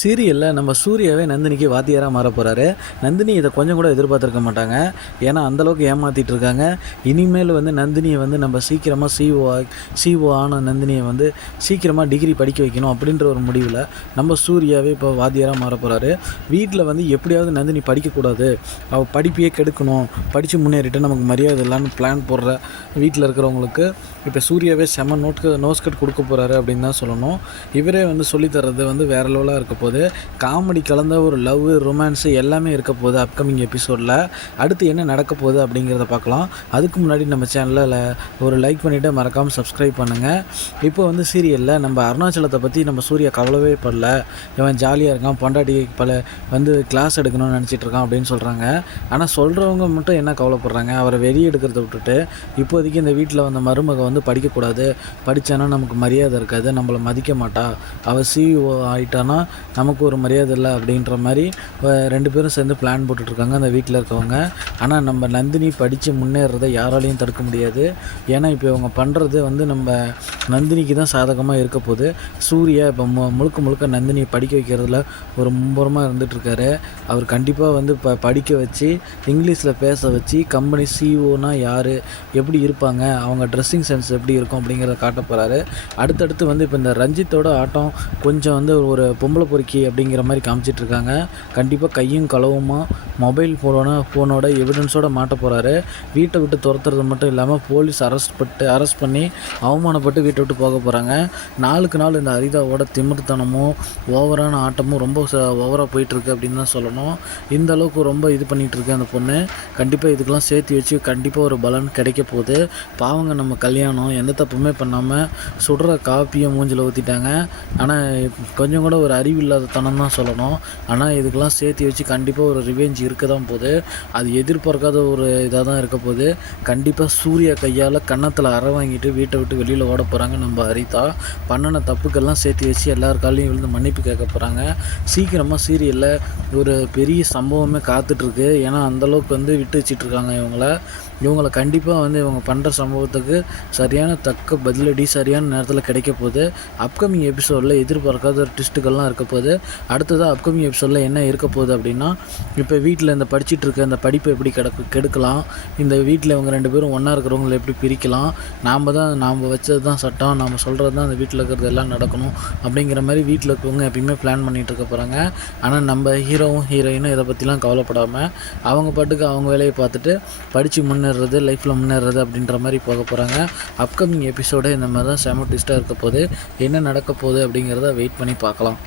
சீரியலில் நம்ம சூர்யாவே நந்தினிக்கு வாத்தியாராக மாற போகிறாரு. நந்தினி இதை கொஞ்சம் கூட எதிர்பார்த்துருக்க மாட்டாங்க. ஏன்னா அந்தளவுக்கு ஏமாற்றிட்டு இருக்காங்க. இனிமேல் நந்தினியை நம்ம சீக்கிரமாக சிஓ ஆன நந்தினியை சீக்கிரமாக டிகிரி படிக்க வைக்கணும் அப்படின்ற ஒரு முடிவில் நம்ம சூர்யாவே இப்போ வாத்தியாராக மாற போகிறாரு. வீட்டில் எப்படியாவது நந்தினி படிக்கக்கூடாது, அவள் படிப்பையே கெடுக்கணும், படித்து முன்னேறிட்டு நமக்கு மரியாதை இல்லைன்னு பிளான் போடுற வீட்டில் இருக்கிறவங்களுக்கு இப்போ சூர்யாவே செம நோஸ்கட் கொடுக்க போகிறாரு அப்படின்னு தான் சொல்லணும். இவரே சொல்லித்தரது வேறு லெவலாக இருக்க போது, காமெடி கலந்த ஒரு லவ், ரொமான்ஸு எல்லாமே இருக்க போகுது அப்கமிங் எபிசோடில். அடுத்து என்ன நடக்க போகுது அப்படிங்கிறத பார்க்கலாம். அதுக்கு முன்னாடி நம்ம சேனலில் ஒரு லைக் பண்ணிவிட்டு மறக்காமல் சப்ஸ்கிரைப் பண்ணுங்கள். இப்போ சீரியலில் நம்ம அருணாச்சலத்தை பற்றி நம்ம சூர்யா கவலைவே படல. இவன் ஜாலியாக இருக்கான், பொண்டாட்டி கிளாஸ் எடுக்கணும்னு நினச்சிட்டு இருக்கான் அப்படின்னு சொல்கிறாங்க. ஆனால் சொல்கிறவங்க மட்டும் என்ன கவலைப்படுறாங்க, அவரை வெளியே எடுக்கிறத விட்டுட்டு இப்போதைக்கு இந்த வீட்டில் வந்த மருமக படிக்கக்கூடாது, படித்தானா நமக்கு மரியாதை இருக்காது, நம்மளை மதிக்க மாட்டா, அவள் சிஇஓ ஆகிட்டானா நமக்கு ஒரு மரியாதை இல்லை அப்படின்ற மாதிரி ரெண்டு பேரும் சேர்ந்து பிளான் போட்டுட்ருக்காங்க அந்த வீட்டில் இருக்கவங்க. ஆனால் நம்ம நந்தினி படித்து முன்னேறதை யாராலையும் தடுக்க முடியாது. ஏன்னா இப்போ இவங்க பண்ணுறது நம்ம நந்தினிக்கு தான் சாதகமாக இருக்க போகுது. சூர்யா இப்போ முழுக்க நந்தினியை படிக்க வைக்கிறதுல ஒரு மும்பரமாக இருந்துகிட்ருக்காரு. அவர் கண்டிப்பாக இப்போ படிக்க வச்சு இங்கிலீஷில் பேச வச்சு கம்பெனி சிஇஓனா யார், எப்படி இருப்பாங்க, அவங்க ட்ரெஸ்ஸிங் சென்ஸ் எப்படி இருக்கும் அப்படிங்கிறத காட்ட போகிறாரு. அடுத்தடுத்து இப்போ இந்த ரஞ்சித்தோட ஆட்டம் கொஞ்சம் ஒரு பொம்பளை பொறுக்கி அப்படிங்கிற மாதிரி காமிச்சிட்ருக்காங்க. கண்டிப்பாக கையும் களவுமா மொபைல் ஃபோனோட எவிடன்ஸோடு மாட்ட போகிறாரு. வீட்டை விட்டு துரத்துறது மட்டும் இல்லாமல் போலீஸ் அரெஸ்ட் பண்ணி அவமானப்பட்டு வீட்டை விட்டு போக போகிறாங்க. நாளுக்கு நாள் இந்த அரிதாவோட திமிர்த்தனமும் ஓவரான ஆட்டமும் ரொம்ப ஓவராக போயிட்டுருக்கு அப்படின்னு தான் சொல்லணும். இந்த அளவுக்கு ரொம்ப இது பண்ணிகிட்ருக்கு அந்த பொண்ணு. கண்டிப்பாக இதுக்கெல்லாம் சேர்த்து வச்சு கண்டிப்பாக ஒரு பலன் கிடைக்க போகுது. பாவங்க நம்ம கல்யாணம் எந்த தப்புமே பண்ணாமல் சுடுற காப்பியை மூஞ்சில் ஊற்றிட்டாங்க. ஆனால் கொஞ்சம் கூட ஒரு அறிவில்லாத தனம் தான் சொல்லணும். ஆனால் இதுக்கெல்லாம் சேர்த்து வச்சு கண்டிப்பாக ஒரு ரிவெஞ்ச் இருக்க தான் போகுது. அது எதிர்பார்க்காத ஒரு இதாக தான் இருக்க போகுது. கண்டிப்பாக சூர்யா கையால் கன்னத்தில் அறை வாங்கிட்டு வீட்டை விட்டு வெளியில் ஓட போகிறாங்க நம்ம ஹரிதா. பண்ணின தப்புக்கெல்லாம் சேர்த்து வச்சு எல்லார் காலையும் விழுந்து மன்னிப்பு கேட்க போகிறாங்க. சீக்கிரமாக சீரியலில் ஒரு பெரிய சம்பவமே காத்துட்ருக்கு. ஏன்னா அந்தளவுக்கு விட்டு வச்சிட்ருக்காங்க இவங்கள கண்டிப்பாக இவங்க பண்ணுற சம்பவத்துக்கு சரியான தக்க பதிலடி சரியான நேரத்தில் கிடைக்க போகுது. அப்கமிங் எபிசோடில் எதிர்பார்க்காத ட்விஸ்ட்டுகள்லாம் இருக்க போகுது. அடுத்ததாக அப்கமிங் எபிசோடில் என்ன இருக்க போகுது அப்படின்னா, இப்போ வீட்டில் இந்த படிச்சுட்டு இருக்க அந்த படிப்பை எப்படி கெடுக்கலாம், இந்த வீட்டில் இவங்க ரெண்டு பேரும் ஒன்றா இருக்கிறவங்களை எப்படி பிரிக்கலாம், நாம் வச்சது தான் சட்டம், நாம் சொல்கிறது தான் அந்த வீட்டில் இருக்கிறது எல்லாம் நடக்கணும் அப்படிங்கிற மாதிரி வீட்டில் இருக்கவங்க எப்பயுமே பிளான் பண்ணிகிட்டு இருக்க போகிறாங்க. ஆனால் நம்ம ஹீரோவும் ஹீரோயினும் இதை பற்றிலாம் கவலைப்படாமல் அவங்க பாட்டுக்கு அவங்க வேலையை பார்த்துட்டு படித்து முன்னேறது, லைஃப்பில் முன்னேறது அப்படின்ற மாதிரி போக போகிறாங்க. அப்கமிங் எபிசோடு இந்த மாதிரி தான் செம ட்விஸ்ட்டாக இருக்க போகுது. என்ன நடக்க போகுது அப்படிங்கிறத வெயிட் பண்ணி பார்க்கலாம்.